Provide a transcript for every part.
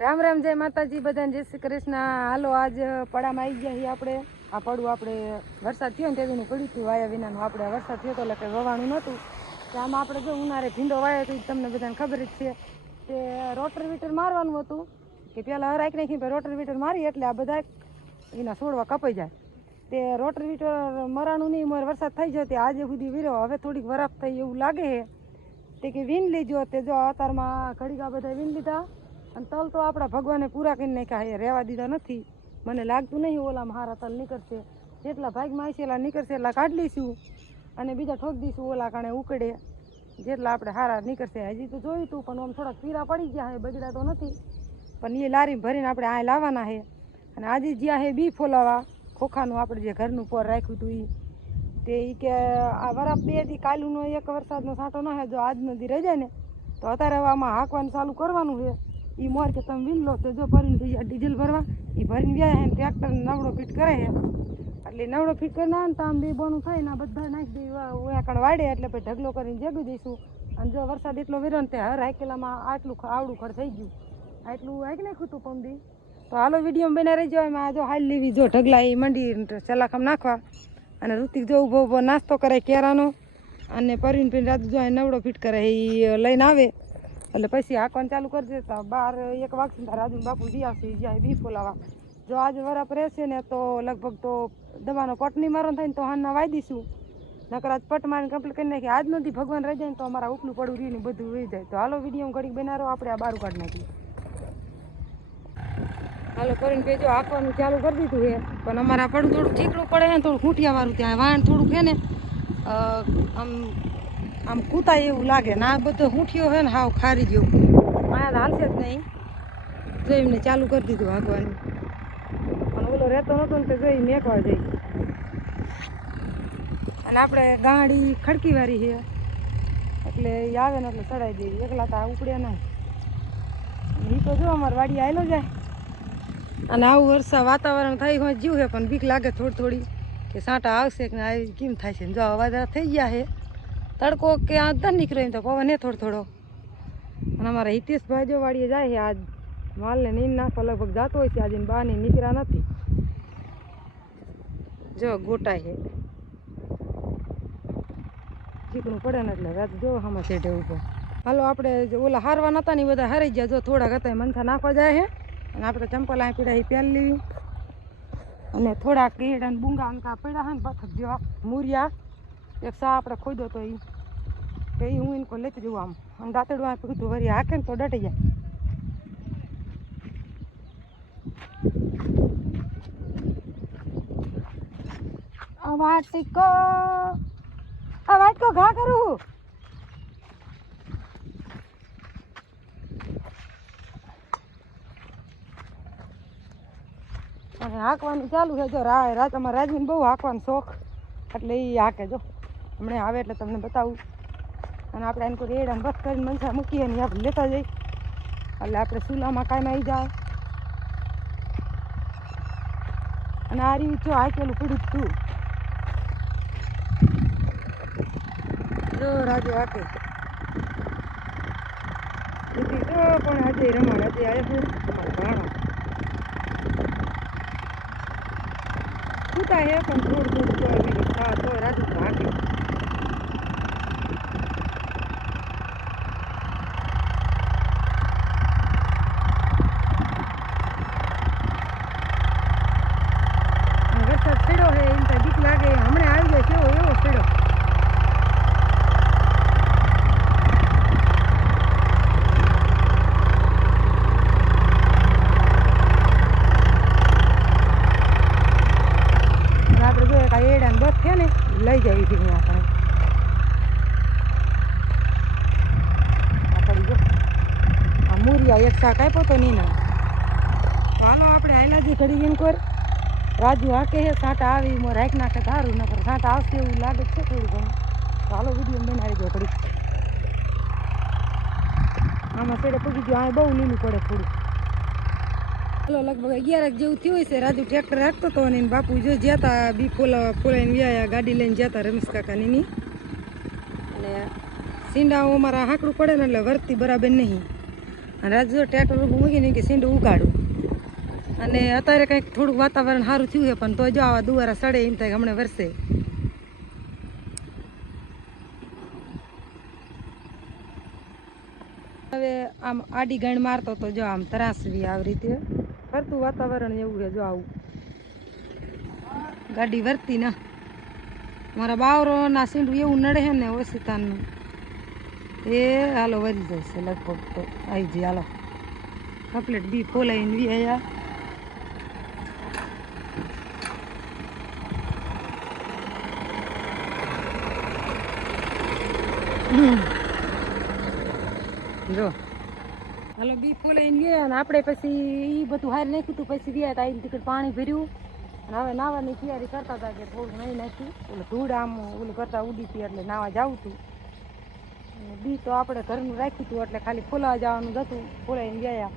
રામ રામ, જય માતાજી, બધાને જય શ્રી કૃષ્ણ। હાલો આજ પડામાં આવી ગયા છીએ આપણે। આ પડું આપણે વરસાદ થયો ને તેનું પડ્યું હતું વાયા વિનાનું। આપણે વરસાદ થયો તો એટલે કંઈ વવાણું નહોતું, તો આમાં આપણે જો ઉનાળે ભીંડો વાયો હતો, તમને બધાને ખબર જ છે। તે રોટરવીટર મારવાનું હતું કે પહેલાં હરાક નાખી, પછી રોટરવીટર મારી એટલે આ બધા એના છોડવા કપાઈ જાય। તે રોટરવીટર મરાણું નહીં, મારે વરસાદ થઈ ગયો તે આજે સુધી વીરો, હવે થોડીક વરાપ થઈ એવું લાગે છે। તે કે વીન લીજો, તે જો અતારમાં ઘડીકા બધા વીન લીધા અને તલ તો આપણા ભગવાને પૂરા કરી નાખ્યા, રહેવા દીધા નથી। મને લાગતું નહીં ઓલામાં હારા તલ નીકળશે, જેટલા ભાગમાં આવશે એટલા નીકળશે એટલા કાઢી લઈશું અને બીજા ઠોક દઈશું ઓલા કારણે ઉકળે, જેટલા આપણે હારા નીકળશે। હજી તો જોયું હતું પણ આમ થોડાક પીરા પડી ગયા છે, બગડા તો નથી, પણ એ લારી ભરીને આપણે આ લાવવાના છે। અને આજે જ્યાં છે બી ફોલાવા ખોખાનું, આપણે જે ઘરનું પોર રાખ્યું હતું એ, તે એ કે આ વરાપ બે દી કાલુનો એક વરસાદનો છાંટો ન હે, જો આજનો દી રહી જાય ને તો અત્યારે હવે આમાં હાંકવાનું ચાલુ કરવાનું છે। એ મોર કે તમે વીન લો તો જો ભરીને ભાઈ ડીઝલ ભરવા એ ભરીને વ્યા છે, ટ્રેક્ટર નવડો ફિટ કરે છે, એટલે નવડો ફિટ કરી ના તો આમ બે બોનું થાય ને બધા નાખી દઈ ઓયાકણ વાડે એટલે પછી ઢગલો કરીને જેગી દઈશું। અને જો વરસાદ એટલો વિરો ને તે હર હાકેલામાં આટલું આવડું ખડ થઈ ગયું, આટલું હાંકી નાખ્યું હતું પમદી। તો હાલો વિડીયો બના રહી જાય, એમાં જો હાલ લેવી જો ઢગલા એ મંડી સલાખમ નાખવા અને ઋતિક જો ઊભો ઊભો નાસ્તો કરે કેરાનો, અને પરવીન પીને રાત જો નવડો ફિટ કરે એ લઈને આવે એટલે પછી હાંકવાનું ચાલુ કરી દેતા। 12-1 વાગશે ત્યાં રાજુ બાપુ જી આવશે, જ્યાં બી ફોલાવા। જો આજે વરાપ રહેશે ને તો લગભગ તો દવાનો પટ નહીં મારવાનો થાય ને તો હાલના વાઈ દઈશું, નકર આજ પટ મારીને કમ્પ્લીટ કરી નાખીએ। આજ નથી ભગવાન રહી જાય ને તો અમારા ઉપલું પડું રહ્યું બધું વહી જાય। તો હાલો વિડીયો ઘડીક બનાવો, આપણે આ બારું કાઢી નાખીએ। હાલો કરીને પેજો હાંકવાનું ચાલુ કરી દીધું છે, પણ અમારા પડું થોડું ઠીકડું પડે ને થોડું ખૂંટિયાવાળું, ત્યાં વાણ થોડુંક છે ને આમ કૂતાય એવું લાગે ને, આ બધો હૂંઠિયો છે ને હાવ ખારી ગયો, આ હાલશે જ નહીં। જો એમને ચાલુ કરી દીધું હાંકવાનું, અને ઓલો રહેતો નહોતો ને તો જોઈ મેકવા જઈ, અને આપણે ગાડી ખડકીવાળી છે એટલે એ આવે ને એટલે ચડાવી દઈએ, એકલા તો આ ઉપડ્યા ના। એ તો જો અમારે વાડી આવેલો જાય, અને આવું વરસાદ વાતાવરણ થઈ હોય જીવ છે, પણ બીક લાગે થોડી થોડી કે સાંટા આવશે કે આવી કેમ થાય છે। જો વાદળા થઈ ગયા છે, તડકો કે આ દર નીકળ્યો એમ તો પવન એ થોડો થોડો। અને અમારા હિતેશભાઈ જો વાડીએ જાય છે, આજ માલને નીંદ નાખવા લગભગ જતો હોય છે, આજે બહારની નીકળ્યા નથી, જો ગોટાય છે ચીકણું પડે ને એટલે રાત જો આમાં શેઠે ઉપર। હાલો આપણે ઓલા હારવા નતા ને બધા હારી ગયા, જો થોડાક હતા મનથા નાખવા જાય છે, અને આપણે ચંપલ આ પીડા પહેરી લેવી, અને થોડાક કેળા ને બુંગા અંકા પડ્યા છે ને પથક જેવા મૂરિયા, એક સા આપણે ખોદ્યો તો એ હું એને કોઈ લેતી જવું આમ, અને દાંતડું આ પીધું વરી હાકે ને તો ડટી જાય। વાટકો ઘા કરું અને હાંકવાનું ચાલુ છે। જો રાત અમારે રાજવીને બહુ હાંકવાનો શોખ, એટલે એ હાંકે, જો હમણાં આવે એટલે તમને બતાવું। અને આપણે એને કોઈ રેડ બસ કરીને મનસા મૂકીએ ને આપણે લેતા જઈએ, એટલે આપણે ચૂલામાં કાંઈ આવી જાય। અને આ રીત જો હાંકેલું પીડ્યું તું, જો રાજુ હાકે તો પણ હજે રમાણ હજે આવ્યું ઘણા છૂટા હે, પણ થોડું થોડું તો રાજુ હાકે। વરસાદ છેડો છે એમ તો બીક લાગે, હમણાં આવી જાય કેવો એવો છેડો। આપણે જોઈએ કાંઈ એડા ને બસ છે ને લઈ જાય ધીમે આપણે જો આ મૂરિયા એક શાક આપ્યો તો નહીં ના। હાલો આપણે હાઈલાજી ઘડી એમ કર રાજુ હાકે છે, સાંટા આવી મોર હાંક નાખે સારું, નકર સાંટા આવશે એવું લાગે છે થોડું ઘણું। તો હાલો વિડીયો બનાવી દો ઘડી, આમાં છેડે પગી ગયો, આ બહુ લીલું પડે થોડું। હાલો લગભગ 11 જેવું થયું છે, રાજુ ટ્રેક્ટર રાખતો હતો અને બાપુ જો જ્યાં હતા બી ફોલાઈને વ્યાયા, ગાડી લઈને જ્યાં હતા રમેશ કાકાની, અને સીંડાઓ અમારા હાંકડું પડે ને એટલે વર્તી બરાબર નહીં, અને રાજુ ટ્રેક્ટર મૂકીને કે સીંડું ઉગાડું અને અત્યારે કંઈક થોડુંક વાતાવરણ સારું થયું છે પણ તો જો આવા દુવારા સડે એમ થાય હમણાં વરસે હવે આમ આડી ગણ મારતો તો જો આમ ત્રાસવી આવી રીતે ફરતું વાતાવરણ એવું છે જો આવું ગાડી વરતી ના મારા બાવરો ના સીંડું એવું નડે છે ને ઓશિતાનું એ હાલો વરી જશે લગભગ તો આવી જઈએ હાલો કમ્પ્લીટ બી ફોલાઈને બી આયા જો હાલો બી ફોલાઈને ગયા અને આપણે પછી એ બધું હારી નાખ્યું હતું પછી ગયા હતા આવીને ટિકટ પાણી ભર્યું અને હવે નાવાની તૈયારી કરતા હતા કે થોડું નહીં નાખ્યું એટલે ધૂળ આમ ઓલું કરતા ઉડી હતી એટલે નાવા જવું હતું બી તો આપણે ઘરનું રાખ્યું હતું એટલે ખાલી ફોલાવા જવાનું જ હતું ફોલાઈને ગયા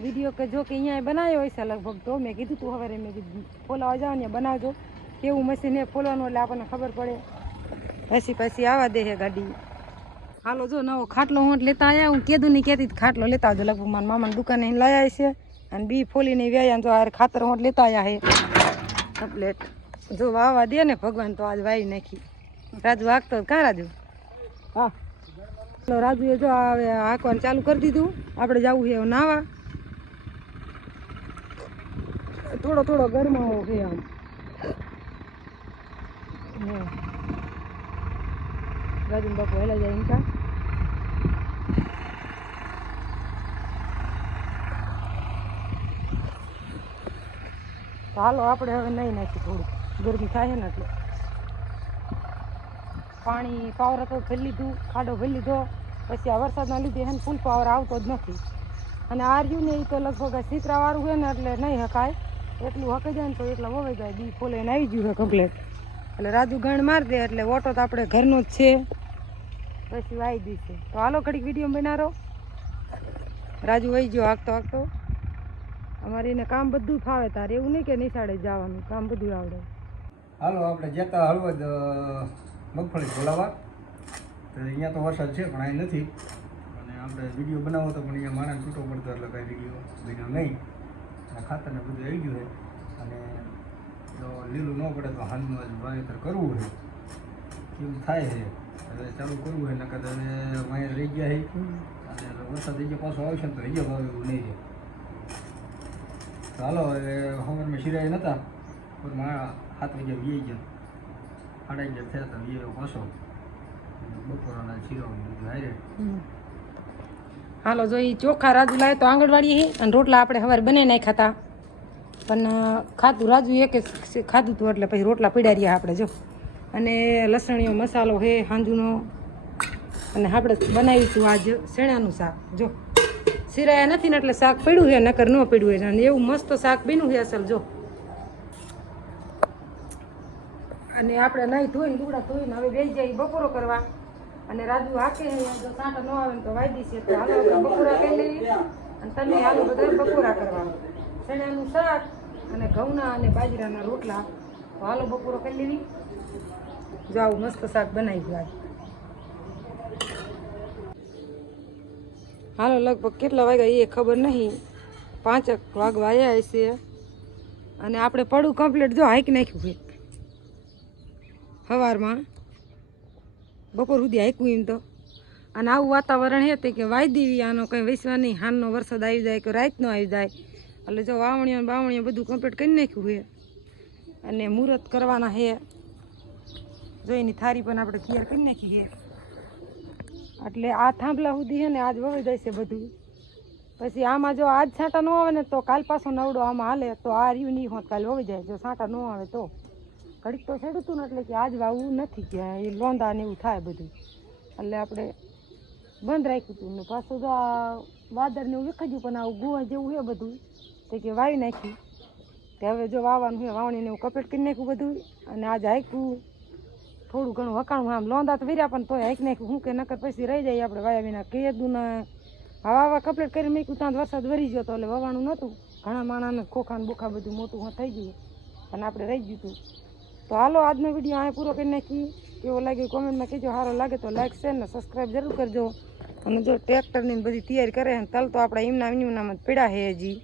વિડીયો કે જો કે અહીંયા બનાવ્યો હશે લગભગ તો મેં કીધું તું હવે મેં કીધું ફોલાવા જાવ ને બનાવજો કેવું મશીન એ ફોલવાનું એટલે આપણને ખબર પડે પછી આવવા દે છે ગાડી હાલો જો નવો ખાટલો હોંટ લેતા આવ્યા હું કીધું નહીં કહેતી ખાટલો લેતા આવજો લગભગ મારા મામાની દુકાને લાયા છે અને બી ફોલીને વ્યાયા તો આ ખાતર હોંટ લેતા આવ્યા છે કમ્પ્લેટ જો વાવા દે ને ભગવાન તો આજ વાવી નાખી રાજુ હાંકતો કાં રાજુ હા ચાલો રાજુએ જો હવે હાંકવાનું ચાલુ કરી દીધું આપણે જવું છે નાવા થોડો ગરમાવો છે આમ રાજુ બાપુ હેલા જાય ઇનકા તો હાલો આપણે હવે નહીં નાખી થોડું ગરમી થાય ને એટલે પાણી પાવર હતો ભરી લીધું ખાડો ભરી લીધો પછી આ વરસાદના લીધે એને ફૂલ પાવર આવતો જ નથી અને આ રહ્યું ને એ તો લગભગ સીતરાવાળું છે ને એટલે નહીં હકાય એટલું હકાઈ જાય ને તો એટલા વવાઈ જાય બી ફોલાઈને આવી ગયું છે કમ્પ્લેટ એટલે રાજુ ગણ મારી દે એટલે ઓટો તો આપણે ઘરનો જ છે પછી વાવી દઈશું તો હાલો ઘડીક વિડીયો બનાવો રાજુ વહી ગયો હાંકતો અમારે એને કામ બધું ફાવે તારે એવું નહીં કે નિશાળે જવાનું કામ બધું આવડે હાલો આપણે જતા હળવદ મગફળી ખોલાવા તો અહીંયા તો વરસાદ છે પણ અહીં નથી અને આપણે વિડીયો બનાવો તો પણ અહીંયા માણસ છૂટો પડતો એટલે કાંઈ વિડીયો નહીં અને ખાતરને બધું આવી ગયું છે અને જો લીલું ન પડે તો હાલનું જ વાવેતર કરવું છે એવું થાય છે હવે ચાલુ કરવું છે નકર હવે વાંય રહી ગયા છે અને વરસાદ થઈ ગયો પાછો આવશે ને તો અહીંયા ભાવ એવું નહીં છે તો હાલો હવે સવારમાં શિરાય નહોતા પણ મારા 7 વાગ્યા વી ગયા 8 થયા હતા વી પાછો બપોરના શીરો હારે હાલો જો એ ચોખા રાજુ લાવે તો આંગણવાડી અને રોટલા આપણે સવારે બનાવી નાખ્યા હતા પણ ખાધું રાજુ એક ખાધું હતું એટલે પછી રોટલા પીડા રહ્યા આપણે જો અને લસણીયો મસાલો છે હાંજુનો અને આપણે બનાવીશું આજ શેણાનું શાક જો સિરાયા નથી ને એટલે શાક પડ્યું છે નકર ન પડ્યું છે અને એવું મસ્ત શાક બન્યું છે અસલ જો અને આપણે નહીં ધોઈને ડુગડા ધોઈને હવે બેસી જાય બપોરો કરવા અને રાજુ હાકે જો સાંટા ન આવે ને તો વાયદી છે તો હાલો આપણે બપોરા કરી લઈએ અને તમે હાલો બધા બપોરા કરવા શેણાનું શાક અને ઘઉંના અને બાજરાના રોટલા તો હાલો બપોરો કરી લેવી જો આવું મસ્ત શાક બનાવી ગયું હાલો લગભગ કેટલા વાગ્યા એ ખબર નહીં 5 વાગવા આવ્યા હશે અને આપણે પડું કમ્પ્લીટ જો હાઈક નાખ્યું છે સવારમાં બપોર સુધી હાઈકવું એમ તો અને આવું વાતાવરણ છે કે વાઈ દેવી આનો કંઈ વૈસવા નહીં હાનનો વરસાદ આવી જાય કે રાતનો આવી જાય એટલે જો વાવણીઓ બાવણીઓ બધું કમ્પ્લીટ કરી નાખ્યું છે અને મુહૂર્ત કરવાના છે જો એની થારી પણ આપણે તૈયાર કરી નાખી છે એટલે આ થાંભલા સુધી છે ને આજ વવાઈ જાય છે બધું પછી આમાં જો આજ છાંટા ન આવે ને તો કાલ પાછો નવડો આમાં હાલે તો આ રહ્યું નહીં હોત કાલ વવાઈ જાય જો છાંટા ન આવે તો ઘડીક તો છેડું હતું ને એટલે કે આજ વાવવું નથી કે એ લોંદા ને એવું થાય બધું એટલે આપણે બંધ રાખ્યું હતું ને પાછું તો આ વાદળ ને એવું વિખાઈ પણ આવું ગુવા જેવું છે બધું તે કે વાવી નાખ્યું કે હવે જો વાવવાનું છે વાવણીને એવું કપેટ કરી નાખ્યું બધું અને આજે હાઈકું થોડું ઘણું હકાણું આમ લોંદા તો વર્યા પણ તોય હાઈક નાખ્યું હું કે નકર પછી રહી જાય આપણે વાયા વિના કીધું હવા કપલેટ કરી મૂક્યું ત્યાં વરસાદ વરી ગયો તો એટલે વવાણું નહોતું ઘણા માણાને ખોખા ને બોખા બધું મોટું થઈ ગયું અને આપણે રહી ગયું હતું તો હાલો આજનો વિડીયો અહીં પૂરો કરી નાખી કેવો લાગ્યો કોમેન્ટમાં કહેજો સારો લાગે તો લાઈક શેર ને સબસ્ક્રાઈબ જરૂર કરજો અને જો ટ્રેક્ટરની બધી તૈયારી કરે છે તલ તો આપણા ઈમનામ જ પીડા છે હજી